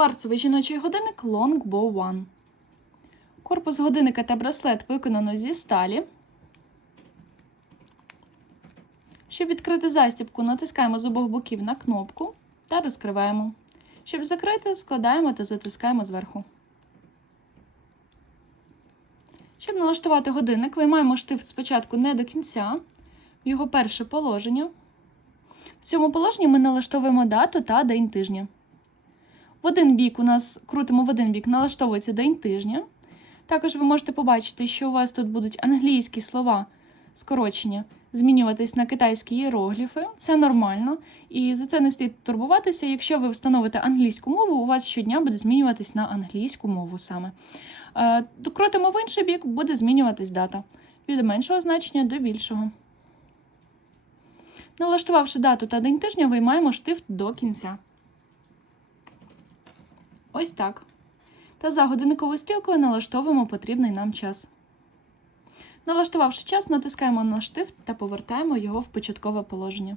Кварцевий жіночий годинник Longbow One. Корпус годинника та браслет виконано зі сталі. Щоб відкрити застібку, натискаємо з обох боків на кнопку та розкриваємо. Щоб закрити, складаємо та затискаємо зверху. Щоб налаштувати годинник, виймаємо штифт спочатку не до кінця, в його перше положення. В цьому положенні ми налаштовуємо дату та день тижня. В один бік у нас крутимо в один бік, налаштовується день тижня. Також ви можете побачити, що у вас тут будуть англійські слова скорочення змінюватись на китайські іерогліфи. Це нормально. І за це не слід турбуватися. Якщо ви встановите англійську мову, у вас щодня буде змінюватись на англійську мову саме. Е, Крутимо в інший бік, буде змінюватись дата від меншого значення до більшого. Налаштувавши дату та день тижня, виймаємо штифт до кінця. Ось так. Та за годинниковою стрілкою налаштовуємо потрібний нам час. Налаштувавши час, натискаємо на штифт та повертаємо його в початкове положення.